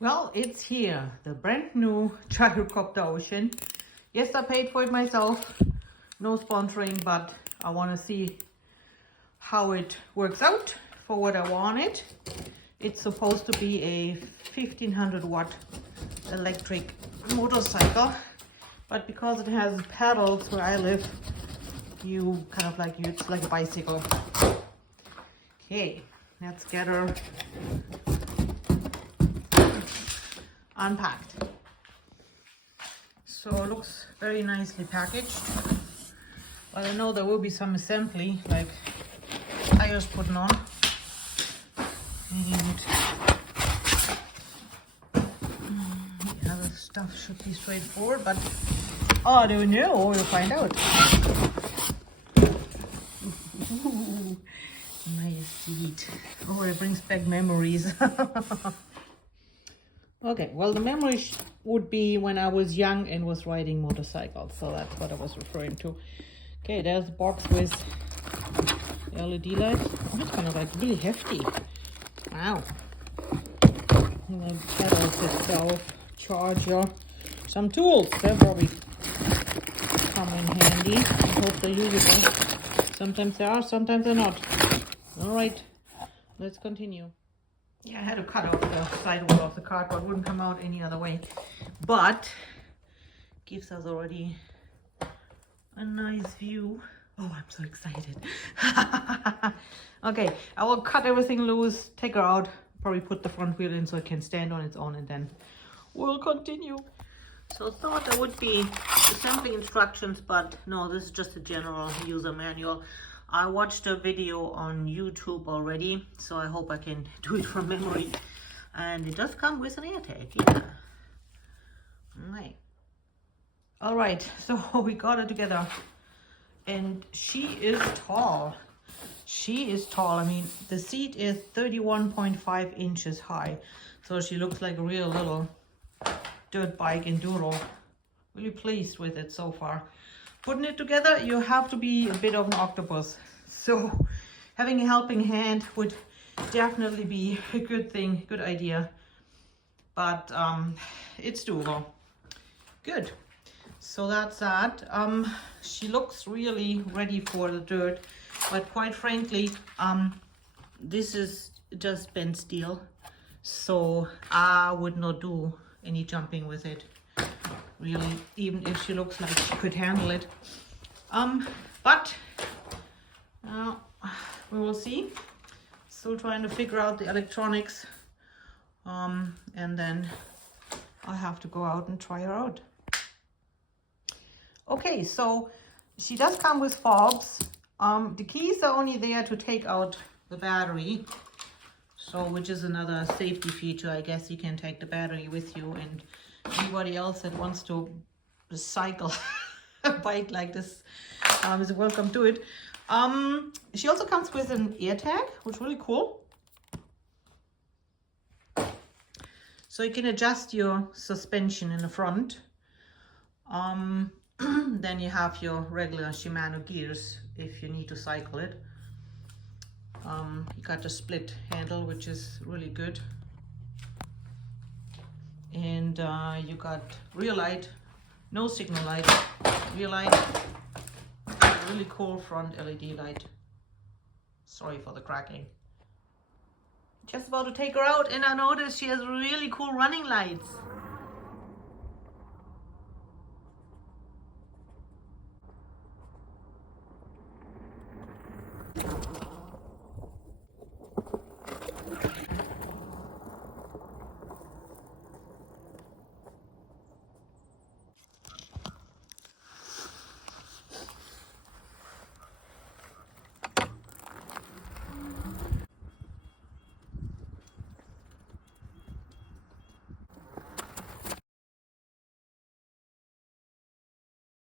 Well, it's here, the brand new Gyrocopter Ocean. Yes, I paid for it myself, no sponsoring, but I want to see how it works out for what I want it. It's supposed to be a 1500 watt electric motorcycle, but because it has pedals where I live, you kind of it's like a bicycle. Okay, let's get her unpacked. So it looks very nicely packaged, but I know there will be some assembly, like tires putting on, and the other stuff should be straightforward, but I don't know, we'll find out. Ooh, nice seat. Oh, it brings back memories. Okay, well, the memory would be when I was young and was riding motorcycles, so that's what I was referring to. Okay, there's the box with LED lights. Oh, it's kind of like really hefty. Wow. And then pedals itself, charger, some tools. They'll probably come in handy. I hope they're usable. Sometimes they are, sometimes they're not. All right, let's continue. Yeah, I had to cut out the sidewall of the cardboard. Wouldn't come out any other way. But gives us already a nice view. Oh, I'm so excited. Okay, I will cut everything loose, take her out, probably put the front wheel in so it can stand on its own, and then we'll continue. So I thought there would be assembly instructions, but no, this is just a general user manual. I watched a video on YouTube already, so I hope I can do it from memory. And it does come with an air tag, yeah. All right, so we got it together. And she is tall. She is tall. I mean, the seat is 31.5 inches high. So she looks like a real little dirt bike enduro. Really pleased with it so far. Putting it together, you have to be a bit of an octopus. So having a helping hand would definitely be a good thing, good idea. But it's doable. Good. So that's that. She looks really ready for the dirt, but quite frankly, this is just bent steel. So I would not do any jumping with it. Really, even if she looks like she could handle it. But we will see. Still trying to figure out the electronics. And then I have to go out and try her out. Okay, so she does come with fobs. The keys are only there to take out the battery. So, which is another safety feature. I guess you can take the battery with you, and anybody else that wants to cycle a bike like this is welcome to it. She also comes with an air tag, which is really cool. So you can adjust your suspension in the front. Then you have your regular Shimano gears if you need to cycle it. You got the split handle, which is really good. And you got rear light, no signal light, rear light, really cool front LED light. Sorry for the cracking. Just about to take her out, and I noticed she has really cool running lights.